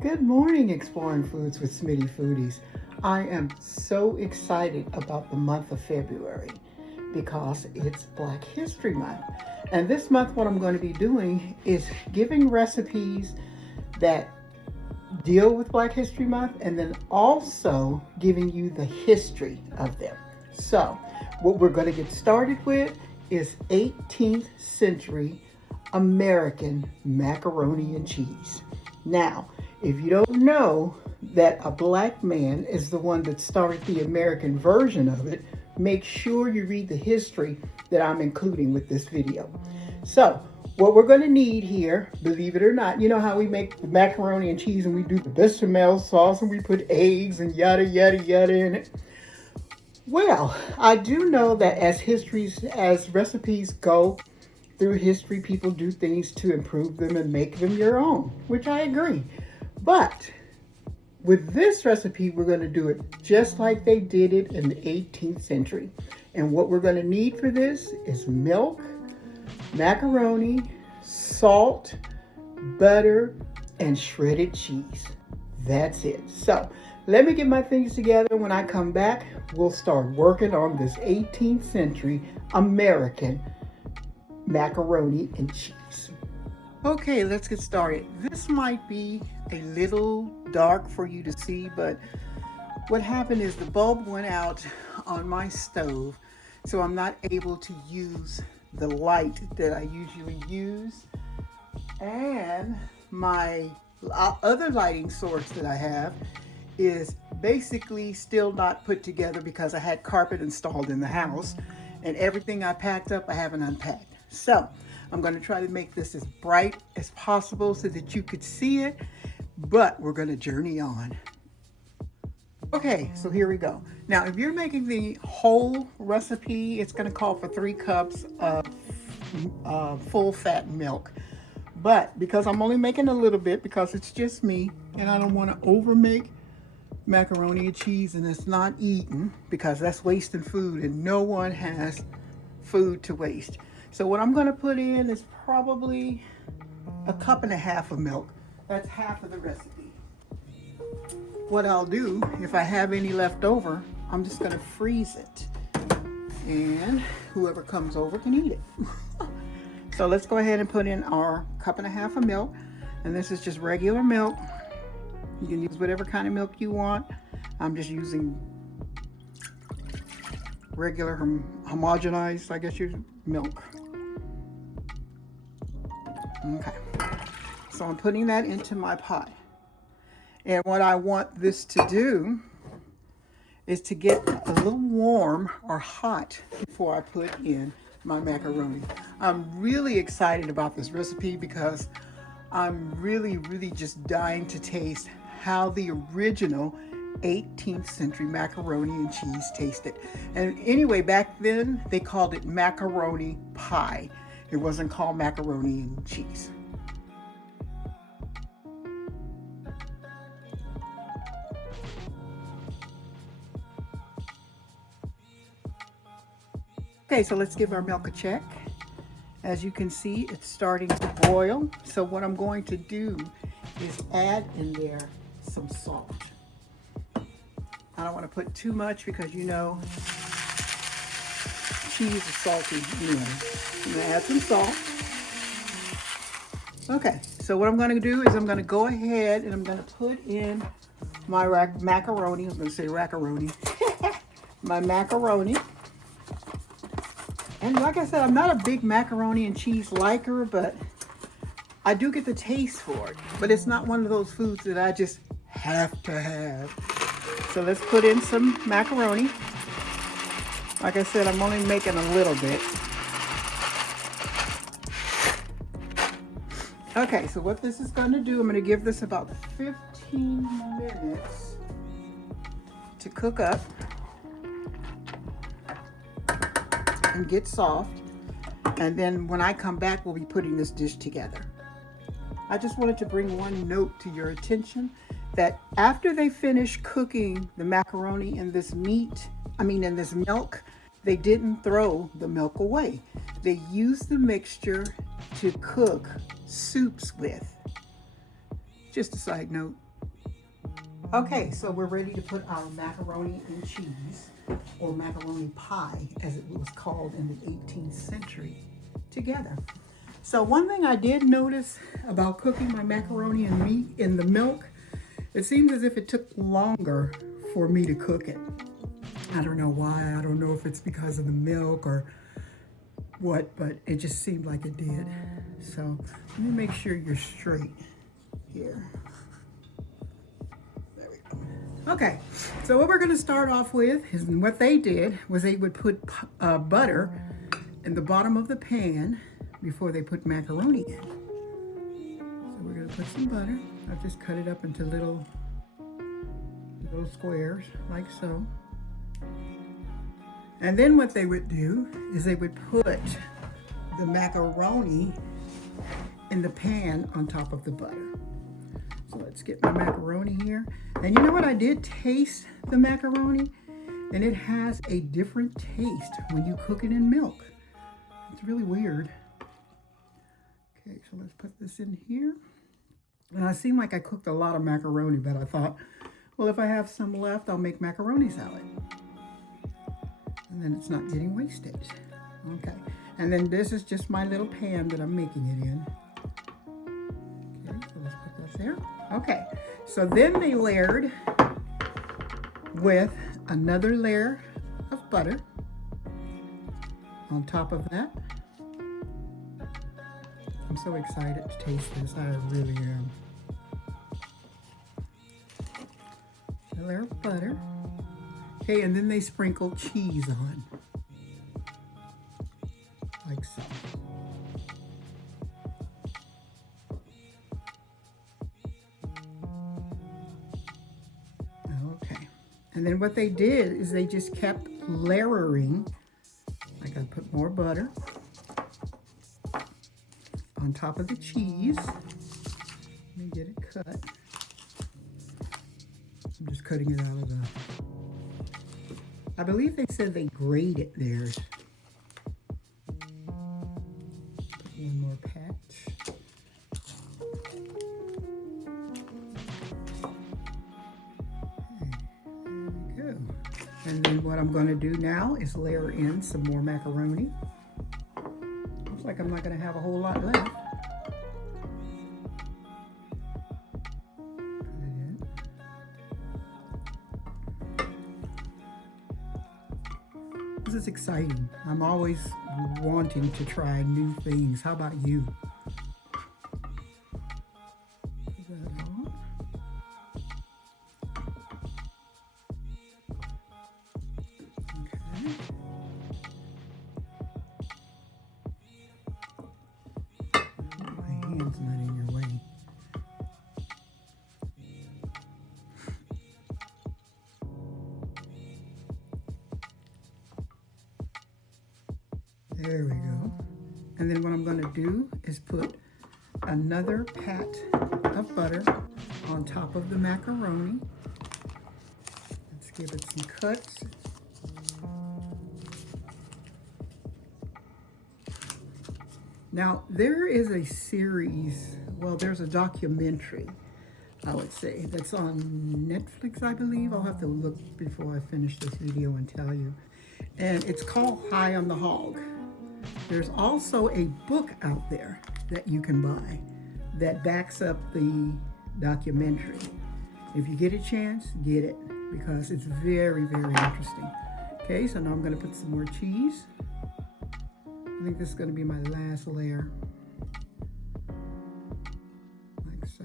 Good morning, Exploring Foods with Smitty Foodies. I am so excited about the month of February because it's Black History Month. And this month, what I'm going to be doing is giving recipes that deal with Black History Month and then also giving you the history of them. So, what we're going to get started with is 18th century American macaroni and cheese. Now, if you don't know that a black man is the one that started the American version of it, make sure you read the history that I'm including with this video. So, what we're going to need here, believe it or not, you know how we make the macaroni and cheese and we do the bechamel sauce and we put eggs and yada yada yada in it. Well, I do know that as recipes go through history, people do things to improve them and make them your own, which I agree. But with this recipe, we're going to do it just like they did it in the 18th century. And what we're going to need for this is milk, macaroni, salt, butter, and shredded cheese. That's it. So let me get my things together. When I come back, we'll start working on this 18th century American macaroni and cheese. Okay, let's get started. This might be a little dark for you to see, but what happened is the bulb went out on my stove, so I'm not able to use the light that I usually use. And my other lighting source that I have is basically still not put together because I had carpet installed in the house, and everything I packed up I haven't unpacked. So I'm going to try to make this as bright as possible so that you could see it, but we're going to journey on. Okay, so here we go. Now, if you're making the whole recipe, it's going to call for 3 cups of full fat milk. But because I'm only making a little bit because it's just me and I don't want to over make macaroni and cheese and it's not eaten because that's wasting food and no one has food to waste. So what I'm going to put in is probably 1.5 cups of milk. That's half of the recipe. What I'll do, if I have any left over, I'm just going to freeze it. And whoever comes over can eat it. So let's go ahead and put in our 1.5 cups of milk. And this is just regular milk. You can use whatever kind of milk you want. I'm just using regular homogenized, I guess, milk. Okay, so I'm putting that into my pot. And what I want this to do is to get a little warm or hot before I put in my macaroni. I'm really excited about this recipe because I'm really just dying to taste how the original 18th century macaroni and cheese tasted. And anyway, back then they called it macaroni pie. It wasn't called macaroni and cheese. Okay, so let's give our milk a check. As you can see, it's starting to boil. So what I'm going to do is add in there some salt. I don't want to put too much because you know cheese is salty anyway. I'm going to add some salt. Okay, so what I'm going to do is I'm going to go ahead and I'm going to put in my macaroni. I was going to say rackaroni. My macaroni. And like I said, I'm not a big macaroni and cheese liker, but I do get the taste for it. But it's not one of those foods that I just have to have. So let's put in some macaroni. Like I said, I'm only making a little bit. Okay, so what this is going to do, I'm going to give this about 15 minutes to cook up and get soft. And then when I come back, we'll be putting this dish together. I just wanted to bring one note to your attention that after they finish cooking the macaroni in this in this milk, they didn't throw the milk away. They used the mixture to cook soups with. Just a side note. Okay, so we're ready to put our macaroni and cheese, or macaroni pie as it was called in the 18th century, together. So one thing I did notice about cooking my macaroni and meat in the milk, it seems as if it took longer for me to cook it. I don't know why. I don't know if it's because of the milk or what, but it just seemed like it did. So let me make sure you're straight here. There we go. Okay, so what we're going to start off with is what they did was they would put butter in the bottom of the pan before they put macaroni in. So we're going to put some butter. I've just cut it up into little squares like so. And then what they would do is they would put the macaroni in the pan on top of the butter. So let's get my macaroni here. And you know what? I did taste the macaroni, and it has a different taste when you cook it in milk. It's really weird. Okay, so let's put this in here. And I seem like I cooked a lot of macaroni, but I thought, well, if I have some left, I'll make macaroni salad. And then it's not getting wasted. Okay, and then this is just my little pan that I'm making it in. Okay, so let's put that there. Okay, so then they layered with another layer of butter on top of that. I'm so excited to taste this, I really am. A layer of butter. Okay, and then they sprinkle cheese on, like so. Okay, and then what they did is they just kept layering. Like I put more butter on top of the cheese. Let me get it cut. I'm just cutting it out of the... I believe they said they grated theirs. Put one more patch. Okay, there we go. And then what I'm going to do now is layer in some more macaroni. Looks like I'm not going to have a whole lot left. This is exciting. I'm always wanting to try new things. How about you? Put that on. Okay. My hand's not in your way. There we go. And then what I'm going to do is put another pat of butter on top of the macaroni. Let's give it some cuts. Now, there is a series, well, there's a documentary, I would say, that's on Netflix, I believe. I'll have to look before I finish this video and tell you. And it's called High on the Hog. There's also a book out there that you can buy that backs up the documentary. If you get a chance, get it, because it's very, very interesting. Okay, so now I'm going to put some more cheese. I think this is going to be my last layer, like so.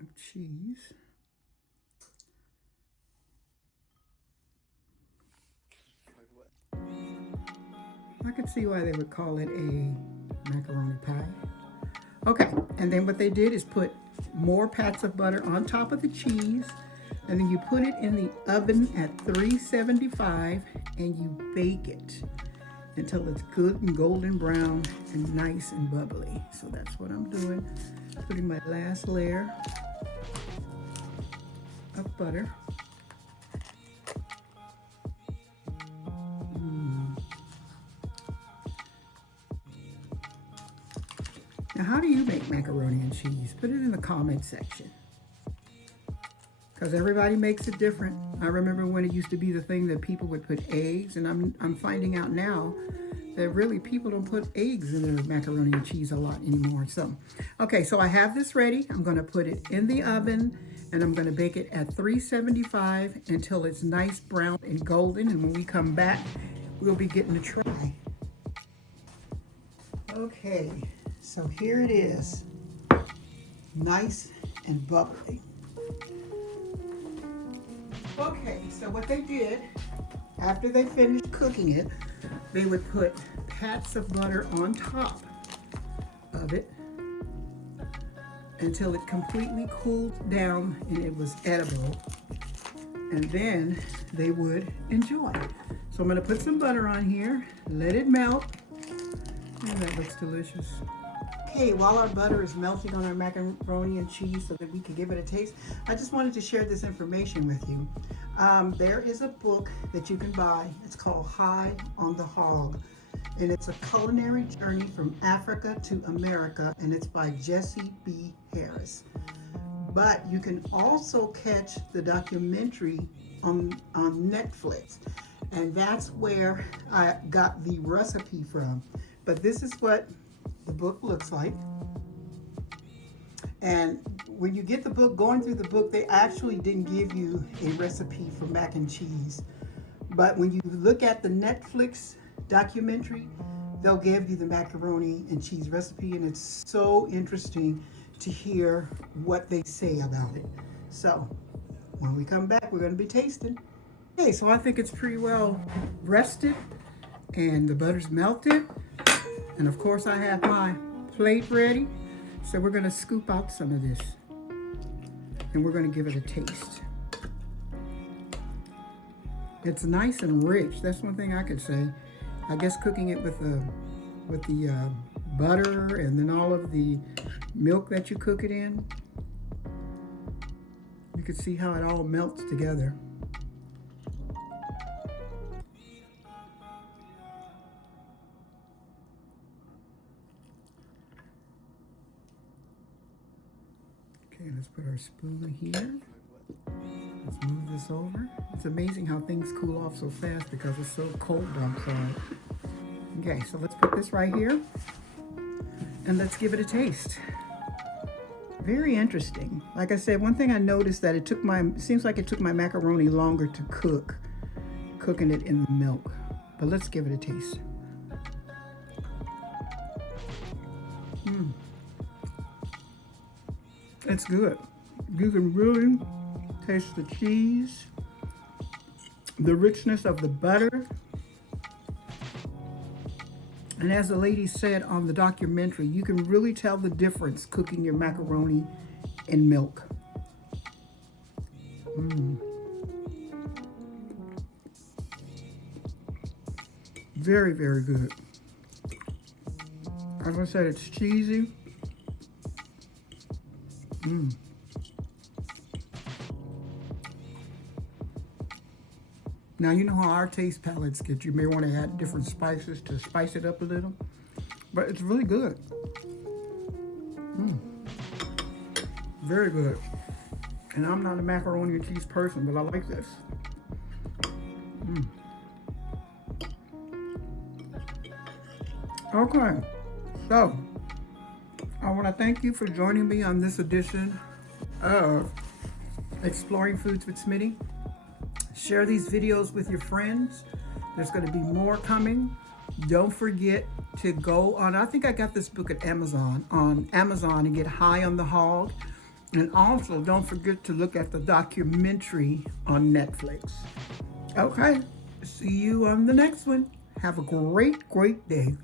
Of cheese. I could see why they would call it a macaroni pie. Okay, and then what they did is put more pats of butter on top of the cheese, and then you put it in the oven at 375 and you bake it until it's good and golden brown and nice and bubbly. So that's what I'm doing. Putting my last layer of butter. Now, how do you make macaroni and cheese? Put it in the comment section. Because everybody makes it different. I remember when it used to be the thing that people would put eggs, and I'm finding out now that really people don't put eggs in their macaroni and cheese a lot anymore. So, okay, so I have this ready. I'm gonna put it in the oven, and I'm gonna bake it at 375 until it's nice brown and golden, and when we come back, we'll be getting to try. Okay, so here it is, nice and bubbly. Okay, so what they did, after they finished cooking it, they would put pats of butter on top of it until it completely cooled down and it was edible. And then they would enjoy. So I'm gonna put some butter on here, let it melt. And that looks delicious. Okay, while our butter is melting on our macaroni and cheese so that we can give it a taste, I just wanted to share this information with you. There is a book that you can buy. It's called High on the Hog. And it's a culinary journey from Africa to America, and it's by Jesse B. Harris. But you can also catch the documentary on Netflix. And that's where I got the recipe from. But this is what the book looks like. And when you get the book, going through the book, they actually didn't give you a recipe for mac and cheese. But when you look at the Netflix documentary, they'll give you the macaroni and cheese recipe, and it's so interesting to hear what they say about it. So when we come back, we're going to be tasting. Okay, so I think it's pretty well rested, and the butter's melted. And of course I have my plate ready. So we're gonna scoop out some of this and we're gonna give it a taste. It's nice and rich. That's one thing I could say. I guess cooking it with the butter and then all of the milk that you cook it in, you can see how it all melts together. Okay, let's put our spoon here. Let's move this over. It's amazing how things cool off so fast because it's so cold outside. Okay, so let's put this right here and let's give it a taste. Very interesting. Like I said, one thing I noticed that it seems like it took my macaroni longer to cook, cooking it in the milk. But let's give it a taste. It's good. You can really taste the cheese, the richness of the butter. And as the lady said on the documentary, you can really tell the difference cooking your macaroni in milk. Very, very good. As I said, it's cheesy. Now, you know how our taste palates get. You may want to add different spices to spice it up a little, but it's really good. Very good. And I'm not a macaroni and cheese person, but I like this. Okay, so I want to thank you for joining me on this edition of Exploring Foods with Smitty. Share these videos with your friends. There's going to be more coming. Don't forget to go on, I think I got this book at Amazon, and get High on the Hog. And also don't forget to look at the documentary on Netflix. Okay, see you on the next one. Have a great, great day.